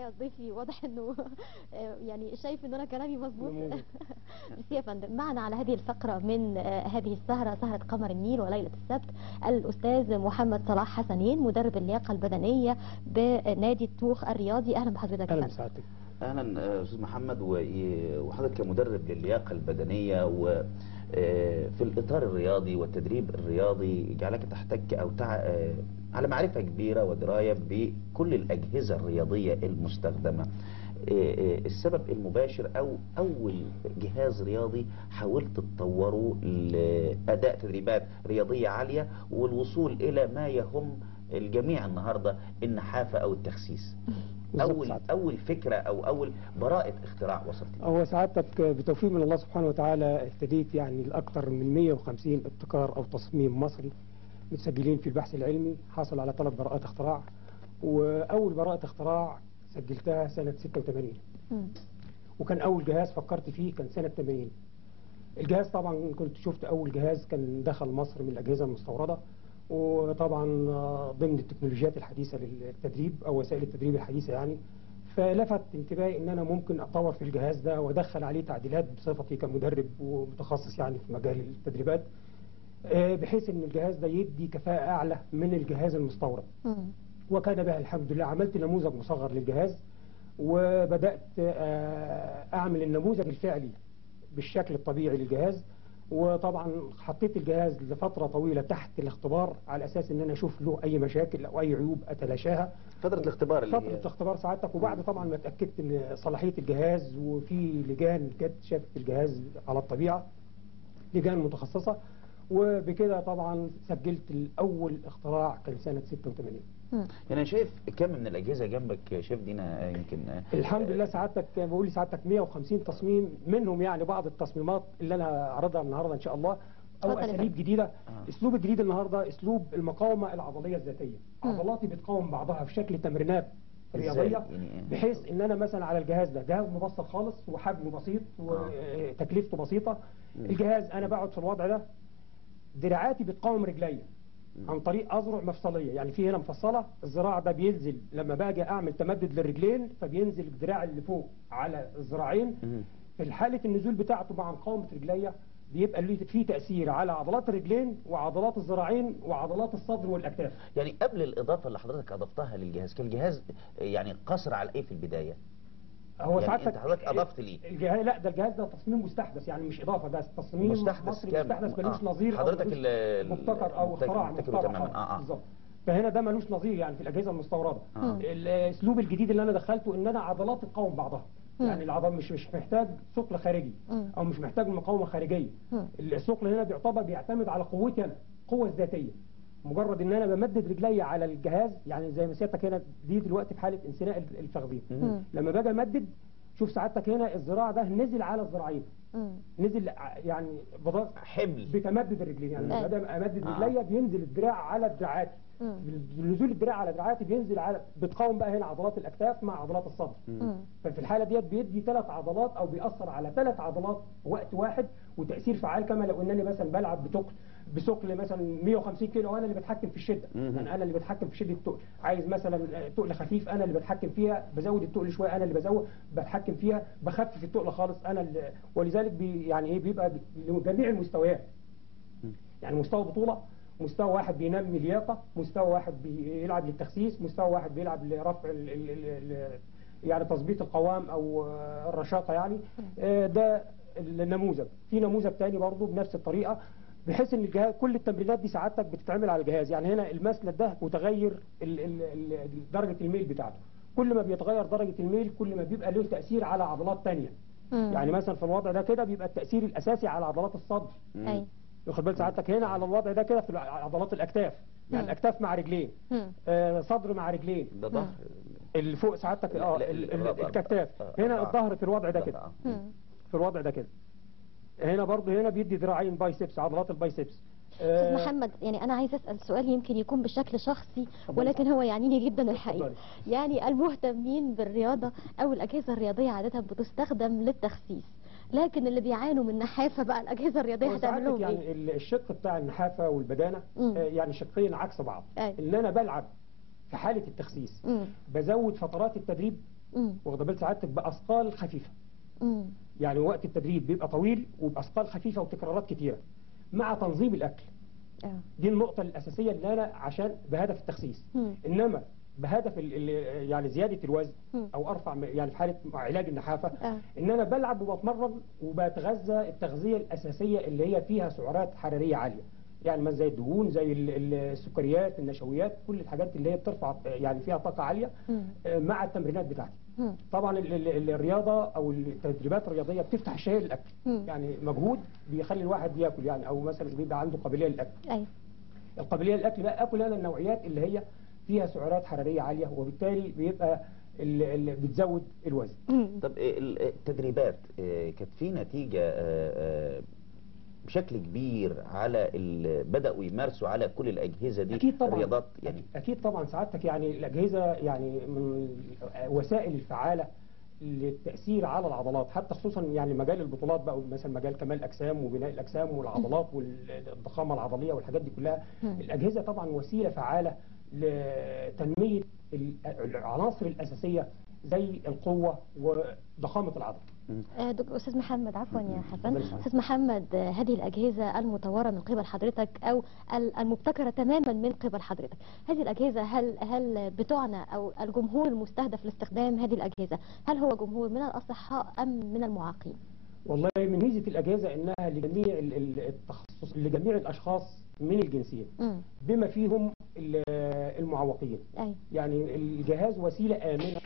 الحقيقه ضيفي واضح انه يعني شايف ان انا كلامي مظبوط. بس يا فندم، معنا على هذه الفقره من هذه السهره، سهره قمر النيل وليله السبت، الاستاذ محمد صلاح حسنين، مدرب اللياقه البدنيه بنادي التوخ الرياضي. اهلا بحضرتك. اهلا بسعادتك. اهلا استاذ محمد، وحضرتك كمدرب للياقه البدنيه، و في الاطار الرياضي والتدريب الرياضي جعلك تحتك او على معرفه كبيره ودرايه بكل الاجهزه الرياضيه المستخدمه. السبب المباشر او اول جهاز رياضي حاولت تطوره لاداء تدريبات رياضيه عاليه والوصول الى ما يهم الجميع النهارده، النحافه او التخسيس. اول فكره او اول براءه اختراع وصلت لها؟ هو سعادتك بتوفيق من الله سبحانه وتعالى اهتديت يعني لاكثر من 150 ابتكار او تصميم مصري متسجلين في البحث العلمي، حصل على 3 براءات اختراع. واول براءه اختراع سجلتها سنه 86. وكان اول جهاز فكرت فيه كان سنه 80. الجهاز طبعا كنت شفت اول جهاز كان دخل مصر من الاجهزه المستورده، وطبعا ضمن التكنولوجيات الحديثه للتدريب او وسائل التدريب الحديثه يعني. فلفت انتباهي ان انا ممكن اطور في الجهاز ده وادخل عليه تعديلات بصفتي كمدرب ومتخصص يعني في مجال التدريبات، بحيث ان الجهاز ده يدي كفاءه اعلى من الجهاز المستورد. وكان بها الحمد لله. عملت نموذج مصغر للجهاز وبدات اعمل النموذج الفعلي بالشكل الطبيعي للجهاز. وطبعا حطيت الجهاز لفترة طويلة تحت الاختبار على اساس ان انا اشوف له اي مشاكل او اي عيوب اتلاشاها. فترة الاختبار اللي فترة الاختبار سعادتك، وبعد طبعا ما اتأكدت ان صلاحية الجهاز، وفي لجان جت شافت الجهاز على الطبيعة، لجان متخصصة. وبكده طبعا سجلت الاول اختراع كان سنة 86. يعني انا شايف كم من الاجهزه جنبك شايف دينا يمكن الحمد لله سعادتك بقول لسعادتك 150 تصميم، منهم يعني بعض التصميمات اللي انا هعرضها النهارده ان شاء الله، او اساليب جديده. اسلوب الجديد النهارده اسلوب المقاومه العضليه الذاتيه. عضلاتي بتقاوم بعضها في شكل تمرينات رياضيه، بحيث ان انا مثلا على الجهاز ده جهاز مبسط خالص وحجمه بسيط وتكلفته بسيطه. الجهاز انا بقعد في الوضع ده، دراعاتي بتقاوم رجليا عن طريق اذرع مفصليه، يعني في هنا مفصله، الذراع ده بينزل لما باجي اعمل تمدد للرجلين فبينزل الدراع اللي فوق على الذراعين. في حاله النزول بتاعته مع مقاومه رجليا بيبقى له في تاثير على عضلات الرجلين وعضلات الذراعين وعضلات الصدر والاكتاف. يعني قبل الاضافه اللي حضرتك اضفتها للجهاز، كان الجهاز يعني قصر على ايه في البدايه؟ هو يعني انت حضرتك اضفت ليه؟ الجهاز لا، ده الجهاز ده تصميم مستحدث، يعني مش اضافه، ده تصميم مستحدث مصري مستحدث ملوش نظير، حضرتك مبتكر او اختراع تماما. بالظبط. فهنا ده ملوش نظير يعني في الاجهزه المستورده. الاسلوب الجديد اللي انا دخلته ان انا عضلات تقاوم بعضها. يعني العضل مش محتاج ثقل خارجي او مش محتاج مقاومه خارجيه. الثقل هنا بيعتمد على قوتي انا، القوه الذاتيه. مجرد ان انا بمدد رجلي على الجهاز، يعني زي ما سيادتك هنا دي دلوقتي في حاله انثناء الفخذين، لما باجي امدد شوف سعادتك هنا الذراع ده نزل على الذراعين، نزل يعني بضغط حمل بتمدد الرجلين. يعني لما باجي امدد رجلي بينزل الدراع على دراعاتي، بنزول الدراع على دراعاتي بينزل على، بتقاوم بقى هنا عضلات الاكتاف مع عضلات الصدر. ففي الحاله ديت بيدي 3 عضلات او بيأثر على 3 عضلات وقت واحد، وتأثير فعال كما لو انني مثلا بلعب بثقل مثلا 150 كيلو وانا اللي بتحكم في الشده. يعني انا اللي بتحكم في شده التقل. عايز مثلا تقل خفيف انا اللي بتحكم فيها، بزود التقل شويه انا اللي بتحكم فيها، بخفف التقل خالص انا اللي. ولذلك يعني ايه بيبقى لجميع المستويات. يعني مستوى بطوله، مستوى واحد بينمي لياقه، مستوى واحد بيلعب للتخسيس، مستوى واحد بيلعب لرفع يعني تظبيط القوام او الرشاقه يعني. ده النموذج. في نموذج تاني برضه بنفس الطريقه، بحيث ان الجهاز كل التمرينات دي سعادتك بتتعمل على الجهاز. يعني هنا المسند ده متغير درجه الميل بتاعته، كل ما بيتغير درجه الميل كل ما بيبقى له تاثير على عضلات ثانيه. يعني مثلا في الوضع ده كده بيبقى التاثير الاساسي على عضلات الصدر. واخد بال سعادتك هنا على الوضع ده كده في عضلات الاكتاف، يعني الاكتاف مع رجلين، صدر مع رجلين، ده ظهر اللي فوق سعادتك الكتاف. هنا الظهر في الوضع ده كده، في الوضع ده كده. هنا برضه هنا بيدي ذراعين بايسبس، عضلات البايسبس. استاذ محمد، يعني انا عايز اسال سؤال يمكن يكون بشكل شخصي ولكن هو يعنيني جدا الحقيقه. يعني المهتمين بالرياضه او الاجهزه الرياضيه عاده بتستخدم للتخسيس، لكن اللي بيعانوا من نحافه بقى الاجهزه الرياضيه هتعمل لهم يعني ايه؟ الشق بتاع النحافه والبدانه يعني شقين عكس بعض. ان انا بلعب في حاله التخسيس بزود فترات التدريب، واخد بال سعادتك، باثقال خفيفه. يعني وقت التدريب بيبقى طويل وباثقال خفيفه وتكرارات كتيره مع تنظيم الاكل. دي النقطه الاساسيه اللي انا عشان بهدف التخسيس. انما بهدف يعني زياده الوزن او ارفع يعني في حاله علاج النحافه، ان انا بلعب وبتمرن وبتغذى التغذيه الاساسيه اللي هي فيها سعرات حراريه عاليه، يعني ما زي الدهون، زي السكريات، النشويات، كل الحاجات اللي هي بترفع يعني فيها طاقه عاليه مع التمرينات بتاعتي. طبعا الرياضه او التدريبات الرياضيه بتفتح الشهيه للاكل، يعني مجهود بيخلي الواحد ياكل، يعني او مثلا بيبقى عنده قابليه للاكل. القابليه للاكل بقى اكل انا النوعيات اللي هي فيها سعرات حراريه عاليه، وبالتالي بيبقى اللي بتزود الوزن. طب التدريبات كانت في نتيجه بشكل كبير على بدأوا يمارسوا على كل الأجهزة دي؟ أكيد طبعا الرياضات يعني. أكيد طبعا سعادتك، يعني الأجهزة يعني من الوسائل الفعالة للتأثير على العضلات، حتى خصوصا يعني مجال البطولات بقى، مثلا مجال كمال الأجسام وبناء الأجسام والعضلات والضخامة العضلية والحاجات دي كلها. الأجهزة طبعا وسيلة فعالة لتنمية العناصر الأساسية زي القوة وضخامة العضل. أستاذ محمد، عفوا يا حسن، أستاذ محمد، هذه الأجهزة المطورة من قبل حضرتك أو المبتكرة تماما من قبل حضرتك، هذه الأجهزة هل بتعنى أو الجمهور المستهدف لاستخدام هذه الأجهزة هل هو جمهور من الأصحاء أم من المعاقين؟ والله من ميزة الأجهزة إنها لجميع التخصص، لجميع الأشخاص من الجنسين بما فيهم المعوقين. يعني الجهاز وسيلة آمنة